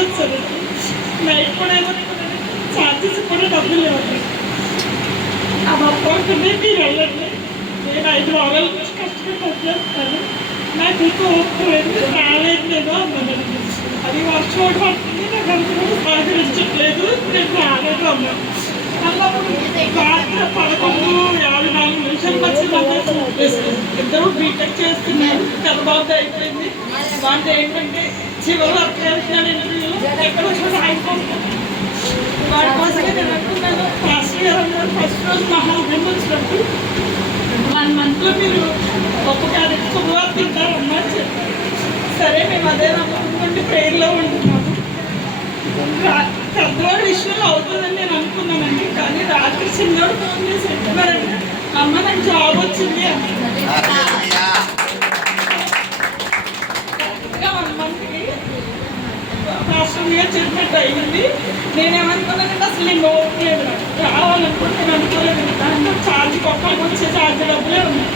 వచ్చానండి. నైట్ కూడా ఏమనుకున్నాను, ఛార్జెస్ కూడా డబ్బులు లేవండి. ఆ మొత్తంకుంటే మీరు వెళ్ళండి, నేను 5 వారాల నుంచి కష్టపడి పనిచేస్తాను, నాకు ఇంకా ఓపుకోలేదు, రాలేదు నేను అన్నానండి. అది వర్షం పడుతుంది, నాకు అంత కూడా సహకరించట్లేదు, నేను రాలేదు అన్నాను. అన్నప్పుడు రాత్రి 11:54 వచ్చిందంటే ఇద్దరు బీటెక్ చేస్తున్నారు, తెల్లబాబు అయిపోయింది. వాళ్ళు ఏంటంటే చివరి వర్క్ చేస్తున్నాడు ఇంటర్వ్యూలో, ఎక్కడో చోట అయిపోతాను. వాడి కోసమే నేను అనుకున్నాను, ఫస్ట్ ఇయర్ అన్నారు. ఫస్ట్ రోజు మహాభం వచ్చినప్పుడు 1 monthలో మీరు గొప్ప క్యారెట్ శుభవార్త తింటారమ్మా అని చెప్పారు. సరే మేము అదే నమ్ముకుంటే ప్రేయర్లో ఉంటున్నాము. పెద్దవాడి విషయంలో అవుతుందని నేను అనుకున్నానండి. కానీ రాత్రి చిన్నవాడు ఫోన్ చేసి చెప్తున్నారంటే, అమ్మ నాకు జాబ్ వచ్చింది అని. 1 monthకి రాష్ట్రంగా చెప్పినట్టు అయింది. నేనేమనుకున్నానంటే అసలు నేను ఓట్లేదు, రావాలనుకుంటే నేను అనుకోలేదు. దాంట్లో ఛార్జ్కి ఒక్కరికి వచ్చే ఛార్జ్ డబ్బులే ఉన్నాయి.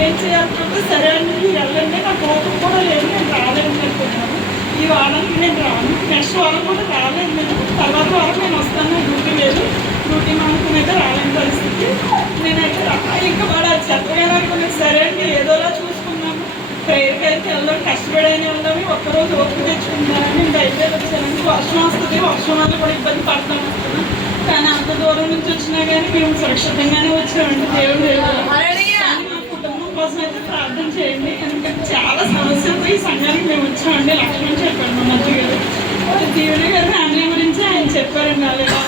ఏం చేయాలనుకుంటే సరే అని వెళ్ళండి, నాకు ఓపిక కూడా లేదు, నేను రాలేదు అనుకుంటున్నాను. ఈ వారానికి నేను రాను, నెక్స్ట్ వారం కూడా రాలేదు. నేను తర్వాత వారం నేను వస్తాను, డ్యూటీ లేదు, డ్యూటీ మానుకునైతే రాలేని పరిస్థితి. నేనైతే ఇంకా వాడు చెప్పగానే అనుకున్నాను, సరే అండి ఏదోలా చూసుకున్నాము, ప్రేయర్కి అయితే వెళ్దాం, కష్టపడైనా వెళ్దాము, ఒక్కరోజు ఓపిక తెచ్చుకుంటానని నేను బయలుదేరి వచ్చానండి. వర్షం వస్తుంది, వర్షం వల్ల కూడా ఇబ్బంది పడతాను అనుకున్నాను. కానీ అంత దూరం నుంచి వచ్చినా కానీ మేము సురక్షితంగానే వచ్చామండి. దేవుడు మా కుటుంబం కోసం అయితే ప్రార్థన చేయండి, ఎందుకంటే చాలా సమస్యలతో ఈ సంఘానికి మేము వచ్చామండి. లక్ష్మణ్ చెప్పాడు మా మధ్య గారు, దీవెన గారి ఫ్యామిలీ గురించి ఆయన చెప్పారండి. అలాగా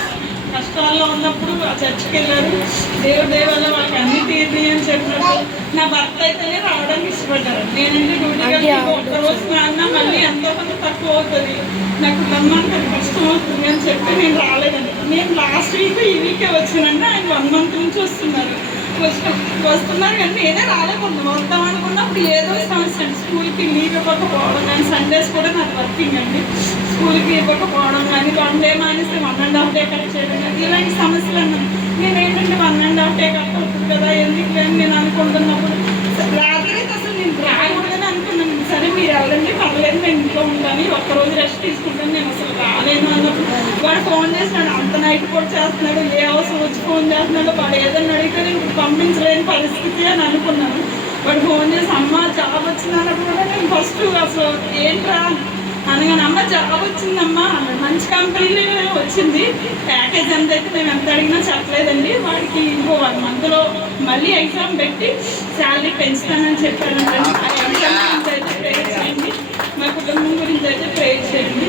కష్టాల్లో ఉన్నప్పుడు ఆ చర్చికి వెళ్ళారు, దేవుడి వల్ల వాళ్ళకి అన్ని తీర్ని అని చెప్పినప్పుడు నా భర్త అయితేనే రావడానికి ఇష్టపడ్డారు. నేనంటే డ్యూటీకి ఒక్కరోజు అన్నా మళ్ళీ ఎంతో కొంత తక్కువ అవుతుంది, నా కుటుంబానికి అది కష్టం అవుతుంది అని చెప్పి నేను రాలేదండి. నేను లాస్ట్ వీక్ ఈ వీకే వచ్చానండి. ఆయన 1 month నుంచి వస్తున్నారు కానీ నేనే రాలేకుండా వద్దాం అనుకున్నప్పుడు ఏదో సమస్య అండి. స్కూల్కి లీవ్ ఇవ్వకపోవడం కానీ, సండేస్ కూడా నాకు వర్కింగ్ అండి, స్కూల్కి ఇవ్వకపోవడం కానీ, 1 day మానేస్తే 1.5 day కట్ చేయడం కానీ, ఇలాంటి సమస్యలు అన్నాను. నేనేంటంటే 1.5 day కట్ అవుతుంది కదా, ఎందుకు అని నేను అనుకుంటున్నప్పుడు రాత్రి అయితే అసలు నేను రాకూడదని అనుకున్నాను. సరే మీరు వెళ్ళండి, పర్లేదు, నేను ఇంట్లో ఉంటాను, ఒక్కరోజు రెస్ట్ తీసుకుంటాను, నేను అసలు రాలేను అన్నప్పుడు వాడు ఫోన్ చేస్తున్నాడు. అంత నైట్ కూడా చేస్తున్నాడు, ఏ అవసరం వచ్చి ఫోన్ చేస్తున్నాడు. వాడు ఏదన్నా అడిగితే నేను పంపించలేని పరిస్థితి అని అనుకున్నాను. వాడు ఫోన్ చేసి అమ్మ జాబ్ వచ్చిందన్నప్పుడు కూడా నేను ఫస్ట్ అసలు ఏంట్రా అనగానే, అమ్మ జాబ్ వచ్చిందమ్మా, మంచి కంపెనీలో వచ్చింది, ప్యాకేజ్ ఎంత అయితే మేము ఎంత అడిగినా చెప్పలేదండి. వాడికి ఇంకో 1 monthలో మళ్ళీ ఎగ్జామ్ పెట్టి శాలరీ పెంచుతానని చెప్పారండి. ఆ ఎగ్జామ్ గురించి అయితే ప్రేర్ చేయండి, మా కుటుంబం గురించి అయితే ప్రేర్ చేయండి.